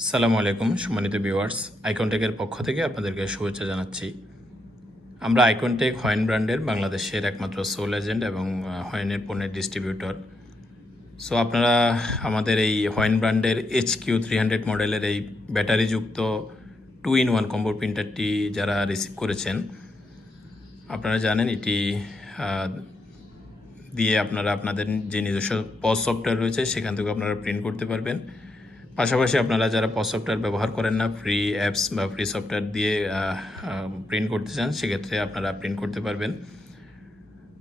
আসসালামু আলাইকুম সম্মানিত ভিউয়ার্স, আইকনটেকের পক্ষ থেকে আপনাদেরকে শুভেচ্ছা জানাচ্ছি। আমরা আইকনটেক হয়েন ব্র্যান্ডের বাংলাদেশের একমাত্র সোল এজেন্ট এবং হয়েনের পণ্যের ডিস্ট্রিবিউটর। সো আপনারা আমাদের এই হয়েন ব্র্যান্ডের HQ300 মডেলের এই ব্যাটারিযুক্ত 2-in-1 কম্বো প্রিন্টারটি যারা রিসিভ করেছেন, আপনারা জানেন এটি দিয়ে আপনারা আপনাদের যে নিজস্ব পজ সফটওয়্যার রয়েছে সেখান থেকে আপনারা প্রিন্ট করতে পারবেন। পাশাপাশি আপনারা যারা পজ সফটওয়্যার ব্যবহার করেন না, ফ্রি অ্যাপস বা ফ্রি সফটওয়্যার দিয়ে প্রিন্ট করতে চান, সেক্ষেত্রে আপনারা প্রিন্ট করতে পারবেন।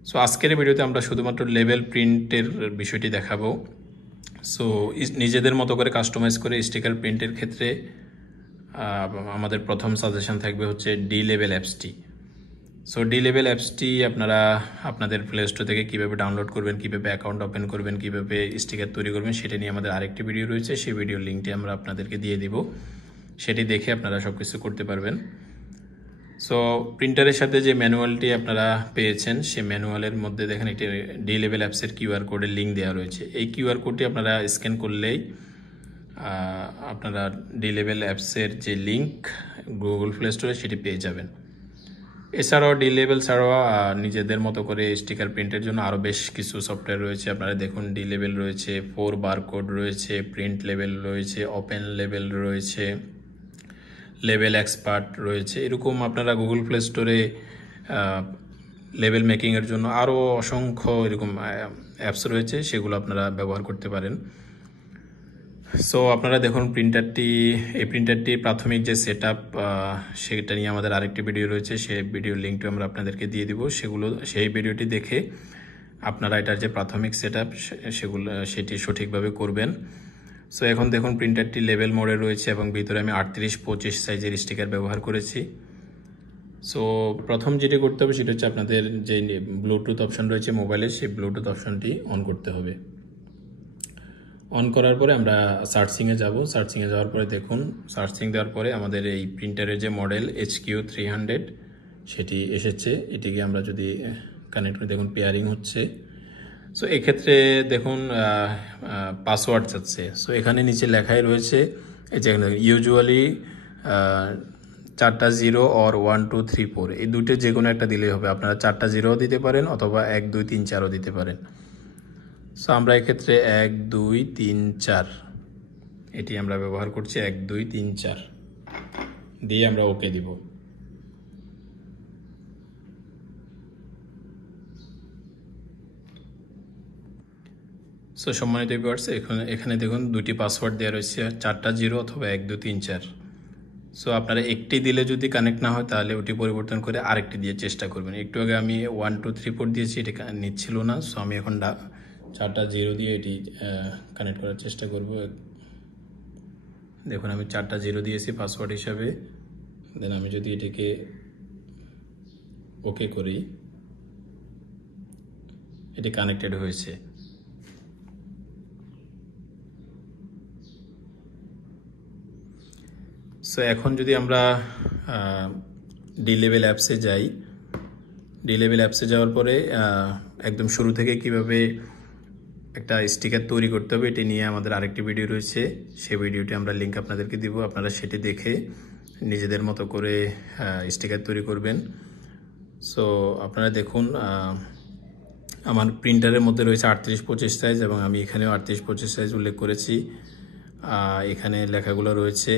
সো আজকের ভিডিওতে আমরা শুধুমাত্র লেবেল প্রিন্টের বিষয়টি দেখাবো। সো নিজেদের মতো করে কাস্টমাইজ করে স্টিকার প্রিন্টের ক্ষেত্রে আমাদের প্রথম সাজেশন থাকবে হচ্ছে ডি লেবেল অ্যাপসটি। সো ডি লেবেল অ্যাপসটি আপনারা আপনাদের প্লে স্টোর থেকে কীভাবে ডাউনলোড করবেন, কীভাবে অ্যাকাউন্ট ওপেন করবেন, কীভাবে স্টিকার তৈরি করবেন, সেটা নিয়ে আমাদের আরেকটি ভিডিও রয়েছে। সেই ভিডিওর লিঙ্কটি আমরা আপনাদেরকে দিয়ে দিব, সেটি দেখে আপনারা সব কিছু করতে পারবেন। সো প্রিন্টারের সাথে যে ম্যানুয়ালটি আপনারা পেয়েছেন, সেই ম্যানুয়ালের মধ্যে দেখেন একটি ডি লেবেল অ্যাপসের কিউআর কোডের লিঙ্ক দেওয়া রয়েছে। এই কিউআর কোডটি আপনারা স্ক্যান করলেই আপনারা ডি লেবেল অ্যাপসের যে লিঙ্ক গুগল প্লে স্টোরে সেটি পেয়ে যাবেন। এছাড়াও ডি লেবেল ছাড়াও নিজেদের মতো করে স্টিকার প্রিন্টের জন্য আরও বেশ কিছু সফটওয়্যার রয়েছে। আপনারা দেখুন, ডি লেবেল রয়েছে, 4 বারকোড রয়েছে, প্রিন্ট লেবেল রয়েছে, ওপেন লেবেল রয়েছে, লেবেল এক্সপার্ট রয়েছে। এরকম আপনারা গুগল প্লে স্টোরে লেবেল মেকিংয়ের জন্য আরও অসংখ্য এরকম অ্যাপস রয়েছে, সেগুলো আপনারা ব্যবহার করতে পারেন। সো আপনারা দেখুন এই প্রিন্টারটি প্রাথমিক যে সেট আপ, সেটা নিয়ে আমাদের আরেকটি ভিডিও রয়েছে, সেই ভিডিওর লিঙ্কটি আমরা আপনাদেরকে দিয়ে দিব। সেই ভিডিওটি দেখে আপনারা এটার যে প্রাথমিক সেট আপ সেটি সঠিকভাবে করবেন। সো এখন দেখুন প্রিন্টারটি লেবেল মোডে রয়েছে এবং ভিতরে আমি 38-25 সাইজের স্টিকার ব্যবহার করেছি। সো প্রথম যেটি করতে হবে সেটা হচ্ছে আপনাদের যে ব্লুটুথ অপশন রয়েছে মোবাইলে, সেই ব্লুটুথ অপশনটি অন করতে হবে। অন করার পরে আমরা সার্চিংয়ে যাব। সার্চিংয়ে যাওয়ার পরে দেখুন, সার্চিং দেওয়ার পরে আমাদের এই প্রিন্টারের যে মডেল HQ300 সেটি এসেছে। এটিকে আমরা যদি কানেক্ট করে দেখুন পেয়ারিং হচ্ছে। সো এক্ষেত্রে দেখুন পাসওয়ার্ড চাচ্ছে। সো এখানে নিচে লেখাই রয়েছে, এই যে ইউজুয়ালি 4টা 0 or 1 2 3 4 এই দুটো যে কোনো একটা দিলেই হবে। আপনারা 4টা 0 দিতে পারেন অথবা 1 2 3 4ও দিতে পারেন। সো আমরা এক্ষেত্রে 1 2 3 4 এটি আমরা ব্যবহার করছি। 1 2 3 4 দিয়ে আমরা ওকে দিব। সো সম্মানিত ভিউয়ার্স, এখানে দেখুন দুটি পাসওয়ার্ড দেওয়া রয়েছে, 4টা 0 অথবা 1 2 3 4। সো আপনারা একটি দিলে যদি কানেক্ট না হয় তাহলে ওটি পরিবর্তন করে আরেকটি দিয়ে চেষ্টা করবেন। একটু আগে আমি 1 2 3 4 দিয়েছি, এটি নিচ্ছিল না। সো আমি এখন 4টা 0 দিয়ে এটি কানেক্ট করার চেষ্টা করব। দেখুন আমি 4টা 0 দিয়েছি পাসওয়ার্ড হিসাবে। দেন আমি যদি এটিকে ওকে করি, এটি কানেক্টেড হয়েছে। সো এখন যদি আমরা ডি লেবেল অ্যাপসে যাই, ডি লেবেল অ্যাপসে যাওয়ার পরে একদম শুরু থেকে কিভাবে একটা স্টিকার তৈরি করতে হবে এটি নিয়ে আমাদের আরেকটি ভিডিও রয়েছে। সেই ভিডিওটি আমরা লিঙ্ক আপনাদেরকে দিব, আপনারা সেটি দেখে নিজেদের মতো করে স্টিকার তৈরি করবেন। সো আপনারা দেখুন আমার প্রিন্টারের মধ্যে রয়েছে 38-25 সাইজ এবং আমি এখানেও 38-25 সাইজ উল্লেখ করেছি। এখানে লেখাগুলো রয়েছে।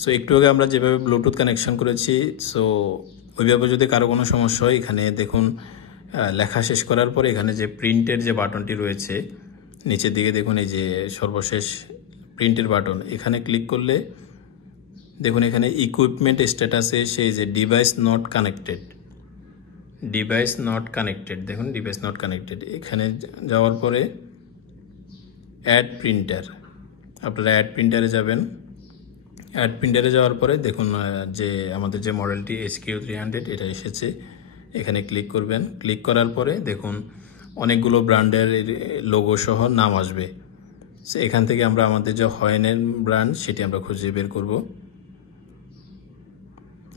সো একটু আগে আমরা যেভাবে ব্লুটুথ কানেকশন করেছি, সো ওইভাবে যদি কারো কোনো সমস্যা হয়, এখানে দেখুন লেখা শেষ করার পরে এখানে যে প্রিন্টের যে বাটনটি রয়েছে নিচের দিকে দেখুন, এই যে সর্বশেষ প্রিন্টের বাটন, এখানে ক্লিক করলে দেখুন এখানে ইকুইপমেন্ট স্ট্যাটাসে সেই যে ডিভাইস নট কানেক্টেড, দেখুন ডিভাইস নট কানেক্টেড। এখানে যাওয়ার পরে অ্যাড প্রিন্টার, আপনারা অ্যাড প্রিন্টারে যাবেন। অ্যাড প্রিন্টারে যাওয়ার পরে দেখুন যে আমাদের যে মডেলটি HQ300 এটা এসেছে, এখানে ক্লিক করবেন। ক্লিক করার পরে দেখুন অনেকগুলো ব্র্যান্ডের লোগো সহ নাম আসবে। সো এখান থেকে আমরা আমাদের যে হয়েনের ব্র্যান্ড সেটি আমরা খুঁজে বের করব।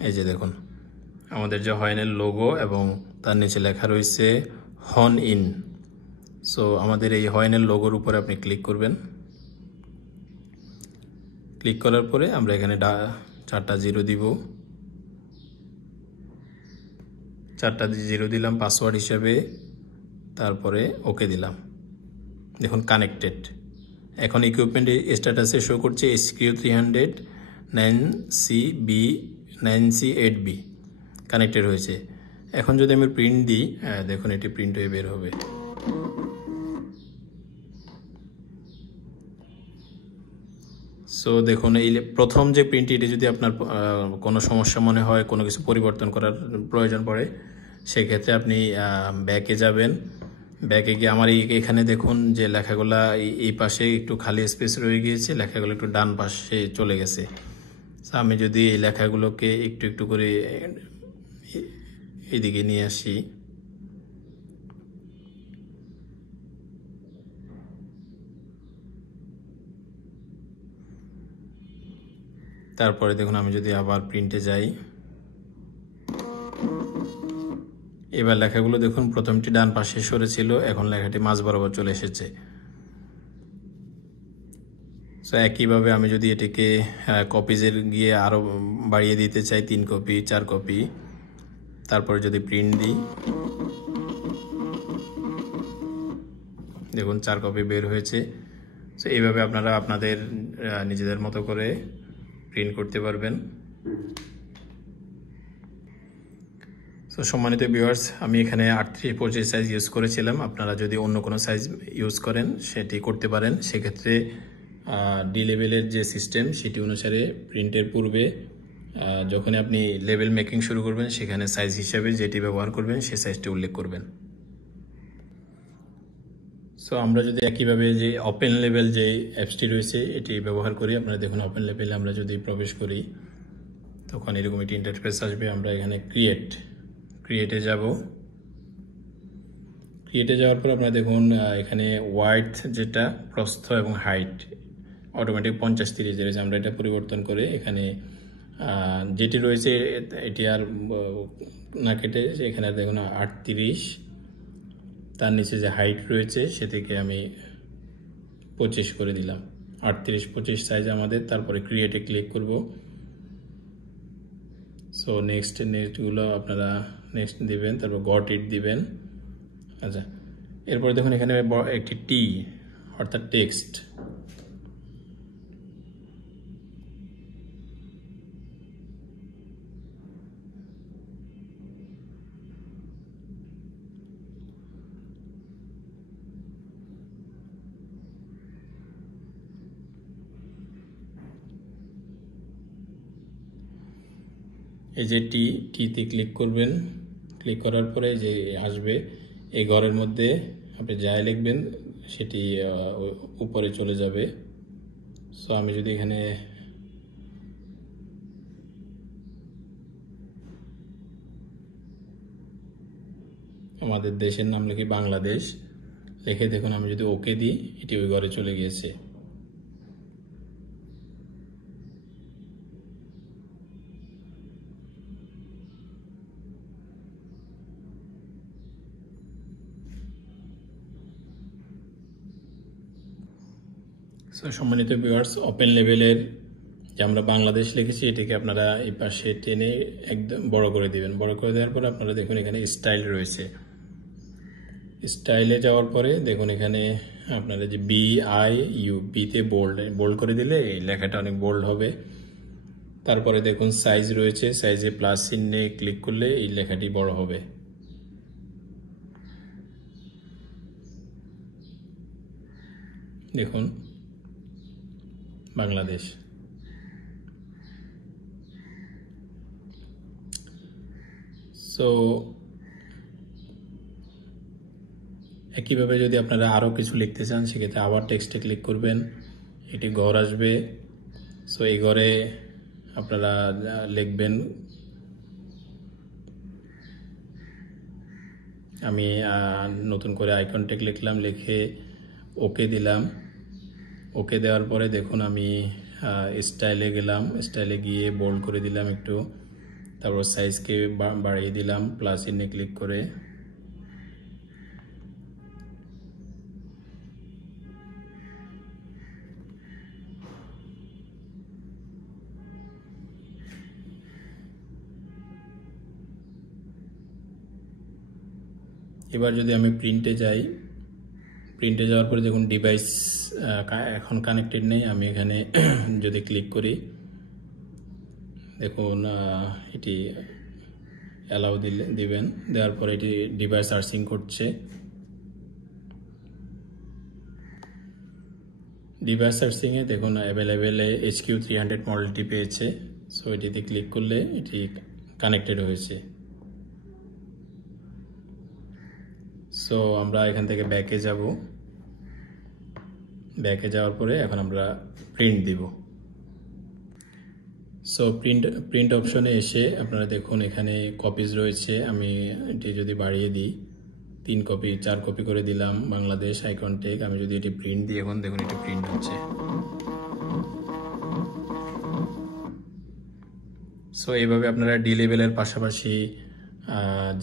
এই যে দেখুন আমাদের যে হয়েনের লোগো এবং তার নিচে লেখা রয়েছে হন ইন। সো আমাদের এই হয়েনের লোগোর উপরে আপনি ক্লিক করবেন। ক্লিক করার পরে আমরা এখানে 4টা জিরো দিব, 4টা জিরো দিলাম পাসওয়ার্ড হিসাবে, তারপরে ওকে দিলাম। দেখুন কানেক্টেড। এখন ইকুইপমেন্ট স্ট্যাটাসে শো করছে HQ300 9C8B কানেক্টেড হয়েছে। এখন যদি আমি প্রিন্ট দিই, দেখুন এটি প্রিন্ট হয়ে বের হবে। সো দেখুন এই প্রথম যে প্রিন্ট, এটি যদি আপনার কোনো সমস্যা মনে হয়, কোনো কিছু পরিবর্তন করার প্রয়োজন পড়ে, সেক্ষেত্রে আপনি ব্যাকে যাবেন। ব্যাকে গিয়ে আমার এখানে দেখুন যে লেখাগুলা এই পাশে একটু খালি স্পেস রয়ে গিয়েছে, লেখাগুলো একটু ডান পাশে চলে গেছে। আমি যদি এই লেখাগুলোকে একটু একটু করে এদিকে নিয়ে আসি, তারপরে দেখুন আমি যদি আবার প্রিন্টে যাই, এবার লেখাগুলো দেখুন প্রথমটি ডান পাশে সরেছিল, এখন লেখাটি মাঝ বরাবর চলে এসেছে। সো একইভাবে আমি যদি এটিকে কপিজের গিয়ে আরও বাড়িয়ে দিতে চাই, 3 কপি 4 কপি, তারপরে যদি প্রিন্ট দিই, দেখুন 4 কপি বের হয়েছে। সো এইভাবে আপনারা আপনাদের নিজেদের মতো করে প্রিন্ট করতে পারবেন। সো সম্মানিত ভিউয়ার্স, আমি এখানে 38-25 সাইজ ইউজ করেছিলাম। আপনারা যদি অন্য কোনো সাইজ ইউজ করেন সেটি করতে পারেন। সেক্ষেত্রে ডি লেভেলের যে সিস্টেম, সেটি অনুসারে প্রিন্টের পূর্বে যখন আপনি লেভেল মেকিং শুরু করবেন, সেখানে সাইজ হিসাবে যেটি ব্যবহার করবেন সেই সাইজটি উল্লেখ করবেন। সো আমরা যদি একইভাবে যে ওপেন লেভেল যে অ্যাপসটি রয়েছে এটি ব্যবহার করি, আপনারা দেখুন ওপেন লেভেলে আমরা যদি প্রবেশ করি তখন এরকম একটি ইন্টারফেস আসবে। আমরা এখানে ক্রিয়েটে যাব। ক্রিয়েটে যাওয়ার পর আপনারা দেখুন এখানে ওয়াইড যেটা প্রস্থ এবং হাইট অটোমেটিক 50-30 রয়েছে। আমরা এটা পরিবর্তন করে এখানে যেটি রয়েছে এটি আর না কেটে এখানে দেখুন 38, তার নিচে যে হাইট রয়েছে সেটিকে আমি 25 করে দিলাম। 38-25 সাইজ আমাদের। তারপরে ক্রিয়েটে ক্লিক করব। সো নেক্সটগুলো আপনারা নেক্সট দিবেন, তারপর গট ইট দিবেন। আচ্ছা, এরপরে দেখুন এখানে একটি টি অর্থাৎ টেক্সট, এই যে টিতে ক্লিক করবেন। ক্লিক করার পরে যে আসবে এই ঘরের মধ্যে আপনি যাই লিখবেন সেটি উপরে চলে যাবে। সো আমি যদি এখানে আমাদের দেশের নাম লিখি বাংলাদেশ, লিখে দেখুন আমি যদি ওকে দিই এটি ওই ঘরে চলে গিয়েছে। সো সম্মানিত ভিউয়ার্স, ওপেন লেভেলের যে আমরা বাংলাদেশ লিখেছি এটিকে আপনারা এই পাশে টেনে একদম বড় করে দিবেন। বড় করে দেওয়ার পরে আপনারা দেখুন এখানে স্টাইল রয়েছে। স্টাইলে যাওয়ার পরে দেখুন এখানে আপনারা যে BIU বিতে বোল্ড করে দিলে এই লেখাটা অনেক বোল্ড হবে। তারপরে দেখুন সাইজ রয়েছে, সাইজে প্লাস চিহ্নে ক্লিক করলে এই লেখাটি বড় হবে। দেখুন বাংলাদেশ। সো একইভাবে যদি আপনারা আরও কিছু লিখতে চান সেক্ষেত্রে আবার টেক্সটে ক্লিক করবেন, এটি ঘর আসবে। সো এই ঘরে আপনারা লিখবেন, আমি নতুন করে আইকন ট্যাগ লিখলাম, লিখে ওকে দিলাম। ওকে দেওয়ার পরে দেখুন আমি স্টাইলে গেলাম, স্টাইলে গিয়ে বোল্ড করে দিলাম একটু, তারপর সাইজকে বাড়িয়ে দিলাম প্লাস চিহ্নে ক্লিক করে। এবার যদি আমি প্রিন্টে যাই, প্রিন্টে যাওয়ার পরে দেখুন ডিভাইস এখন কানেক্টেড নেই। আমি এখানে যদি ক্লিক করি, দেখুন এটি অ্যালাউ দিবেন, দেওয়ার পরে এটি ডিভাইস সার্চিং করছে। ডিভাইস সার্চিংয়ে দেখুন অ্যাভেলেবেল HQ300 মডেলটি পেয়েছে। সো এটিতে ক্লিক করলে এটি কানেক্টেড হয়েছে। সো আমরা এখান থেকে ব্যাকে যাব, ব্যাকে যাওয়ার পরে এখন আমরা প্রিন্ট দিব। সো প্রিন্ট অপশনে এসে আপনারা দেখুন এখানে কপিজ রয়েছে। আমি এটি যদি বাড়িয়ে দিই, 3 কপি 4 কপি করে দিলাম বাংলাদেশ আইকনটেক। আমি যদি এটি প্রিন্ট দিই, এখন দেখুন এটি প্রিন্ট হচ্ছে। সো এইভাবে আপনারা ডি লেভেলের পাশাপাশি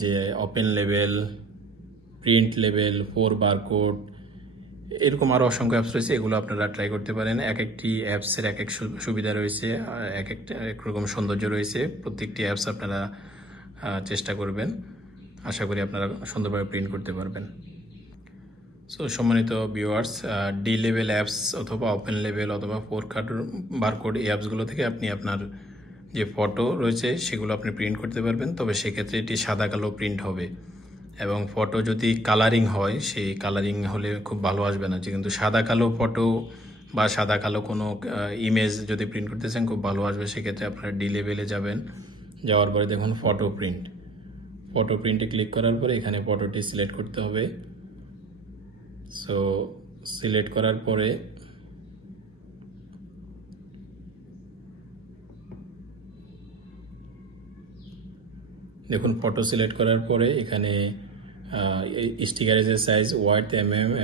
যে open level, print level, 4 barcode, এরকম আরও অসংখ্য অ্যাপস রয়েছে, এগুলো আপনারা ট্রাই করতে পারেন। এক একটি অ্যাপসের এক এক সুবিধা রয়েছে, একরকম সৌন্দর্য রয়েছে। প্রত্যেকটি অ্যাপস আপনারা চেষ্টা করবেন, আশা করি আপনারা সুন্দরভাবে প্রিন্ট করতে পারবেন। সো সম্মানিত ভিউয়ার্স, ডি লেভেল অ্যাপস অথবা ওপেন লেভেল অথবা 4 বারকোড এই অ্যাপসগুলো থেকে আপনি আপনার যে ফটো রয়েছে সেগুলো আপনি প্রিন্ট করতে পারবেন। তবে সেক্ষেত্রে এটি সাদা কালো প্রিন্ট হবে, এবং ফটো যদি কালারিং হয়, সেই কালারিং হলে খুব ভালো আসবে না। কিন্তু সাদা কালো ফটো বা সাদা কালো কোনো ইমেজ যদি প্রিন্ট করতে চান খুব ভালো আসবে। সেক্ষেত্রে আপনারা ডি লেভেলে যাবেন, যাওয়ার পরে দেখুন ফটো প্রিন্ট। ফটো প্রিন্টে ক্লিক করার পরে এখানে ফটোটি সিলেক্ট করতে হবে। সো সিলেক্ট করার পরে দেখুন ফটো সিলেক্ট করার পরে এখানে স্টিকারের সাইজ ওয়াইড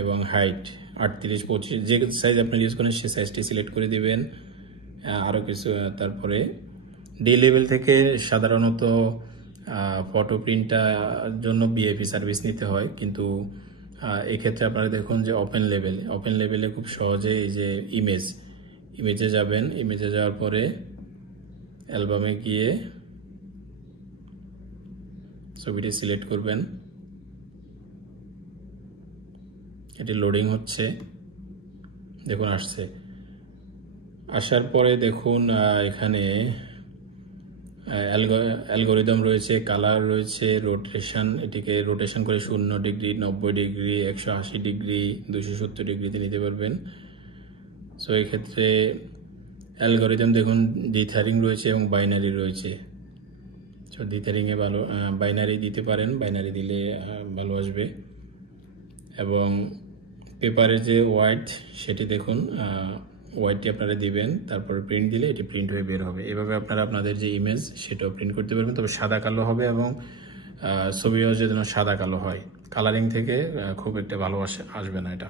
এবং হাইট 38, 25, যে সাইজ আপনি ইউজ করেন সেই সাইজটি সিলেক্ট করে দিবেন। আরও কিছু, তারপরে ডি লেভেল থেকে সাধারণত ফটো প্রিন্টটার জন্য ভিআইপি সার্ভিস নিতে হয়, কিন্তু এক্ষেত্রে আপনারা দেখুন যে ওপেন লেভেলে খুব সহজে এই যে ইমেজে যাবেন। ইমেজে যাওয়ার পরে অ্যালবামে গিয়ে ছবিটি সিলেক্ট করবেন। এটি লোডিং হচ্ছে, দেখুন আসছে। আসার পরে দেখুন এখানে অ্যালগোরিদম রয়েছে, কালার রয়েছে, রোটেশন, এটিকে রোটেশন করে 0 ডিগ্রি, 90 ডিগ্রি, 180 ডিগ্রি, 270 ডিগ্রিতে নিতে পারবেন। সো এক্ষেত্রে অ্যালগোরিদম দেখুন ডিথারিং রয়েছে এবং বাইনারি রয়েছে। সো ডিথারিংয়ে ভালো, বাইনারি দিতে পারেন, বাইনারি দিলে ভালো আসবে। এবং পেপারের যে ওয়াইড সেটি দেখুন ওয়াইডটি আপনারা দিবেন, তারপর প্রিন্ট দিলে এটি প্রিন্ট হয়ে বের হবে। এভাবে আপনারা আপনাদের যে ইমেজ সেটাও প্রিন্ট করতে পারবেন, তবে সাদা কালো হবে এবং ছবিও যেন সাদা কালো হয়। কালারিং থেকে খুব একটা ভালো আসবে না এটা।